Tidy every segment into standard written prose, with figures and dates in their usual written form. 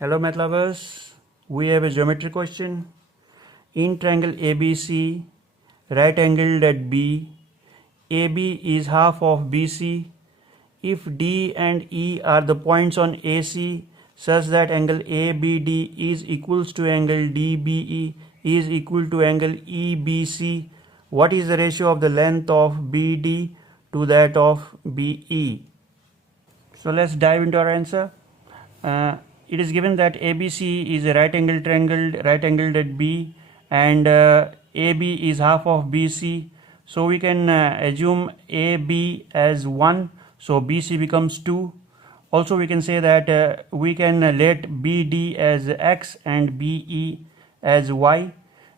Hello math lovers, we have a geometry question. In triangle ABC, right angled at B, AB is half of BC. If D and E are the points on AC such that angle ABD is equals to angle DBE is equal to angle EBC, what is the ratio of the length of BD to that of BE? So let's dive into our answer. It is given that ABC is a right angled at B, and AB is half of BC. So we can assume AB as 1, so BC becomes 2. Also we can say that we can let BD as X and BE as Y.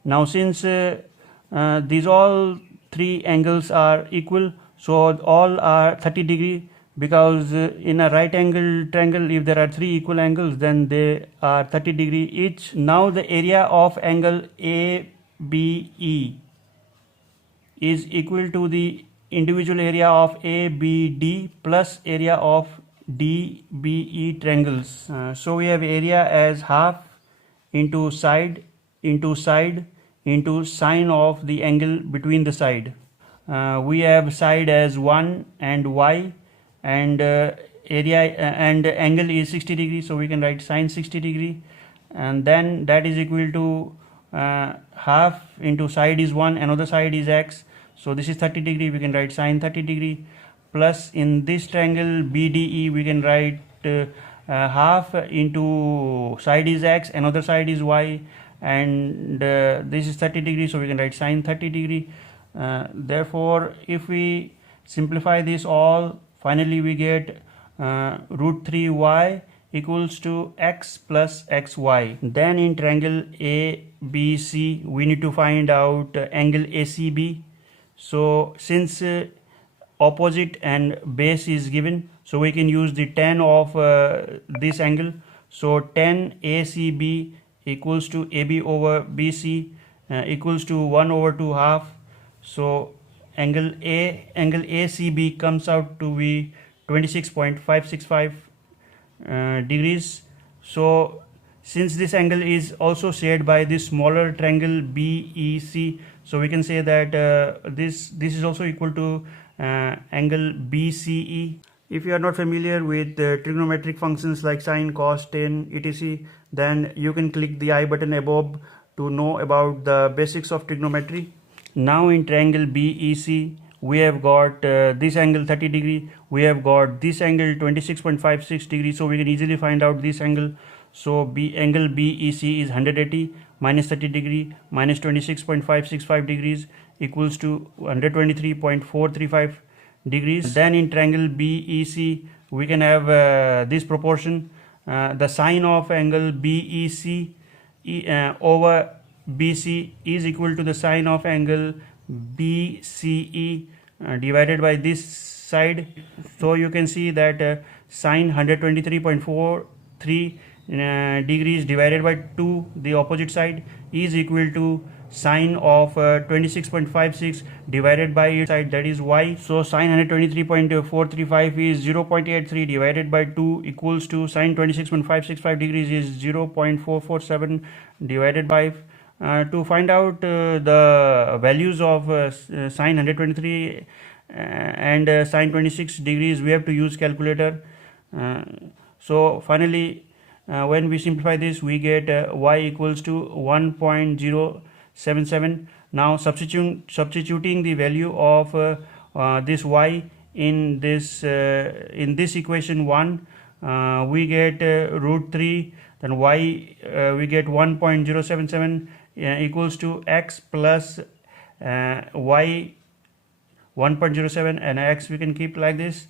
Now since these all three angles are equal, so all are 30 degree, because in a right angle triangle if there are three equal angles then they are 30 degree each. Now the area of angle ABE is equal to the individual area of ABD plus area of DBE triangles. So we have area as half into side into side into sine of the angle between the side. We have side as 1 and y, and area and angle is 60 degree, so we can write sine 60 degree, and then that is equal to half into side is 1, another side is x, so this is 30 degree, we can write sine 30 degree, plus in this triangle BDE we can write half into side is x, another side is y, and this is 30 degree, so we can write sine 30 degree. Therefore if we simplify this all, finally we get root 3y equals to x plus xy. Then in triangle ABC we need to find out angle ACB. So since opposite and base is given, so we can use the tan of this angle. So tan ACB equals to AB over BC equals to 1 over 2 half. So angle ACB comes out to be 26.565 degrees. So since this angle is also shared by this smaller triangle BEC, so we can say that this is also equal to angle BCE. If you are not familiar with trigonometric functions like sine, cos, tan, etc., then you can click the I button above to know about the basics of trigonometry. Now in triangle BEC we have got this angle 30 degree, we have got this angle 26.56 degree, so we can easily find out this angle. So angle BEC is 180 minus 30 degree minus 26.565 degrees equals to 123.435 degrees. Then in triangle BEC we can have this proportion, the sine of angle BEC over BC is equal to the sine of angle BCE divided by this side. So you can see that sine 123.43 degrees divided by 2, the opposite side, is equal to sine of 26.56 divided by its side, that is y. So sine 123.435 is 0.83 divided by 2 equals to sine 26.565 degrees is 0.447 divided by to find out the values of sine 123 and sine 26 degrees, we have to use calculator. So finally when we simplify this we get y equals to 1.077. Now substituting the value of this y in this equation 1, we get root 3, then y we get 1.077 equals to x plus y 1.07, and x we can keep like this.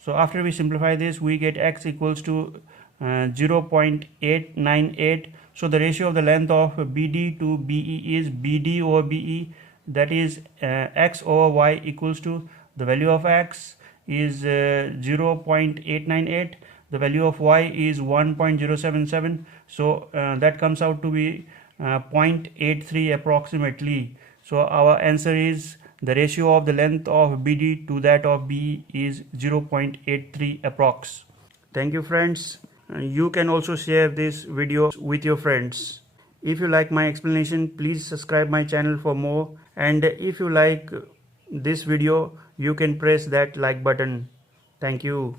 So after we simplify this we get x equals to 0.898. So the ratio of the length of BD to BE is BD over BE, that is x over y equals to the value of x is 0.898, the value of y is 1.077, so that comes out to be 0.83 approximately. So our answer is the ratio of the length of BD to that of BE is 0.83 approx. Thank you friends. You can also share this video with your friends. If you like my explanation, please subscribe my channel for more, and if you like this video, you can press that like button. Thank you.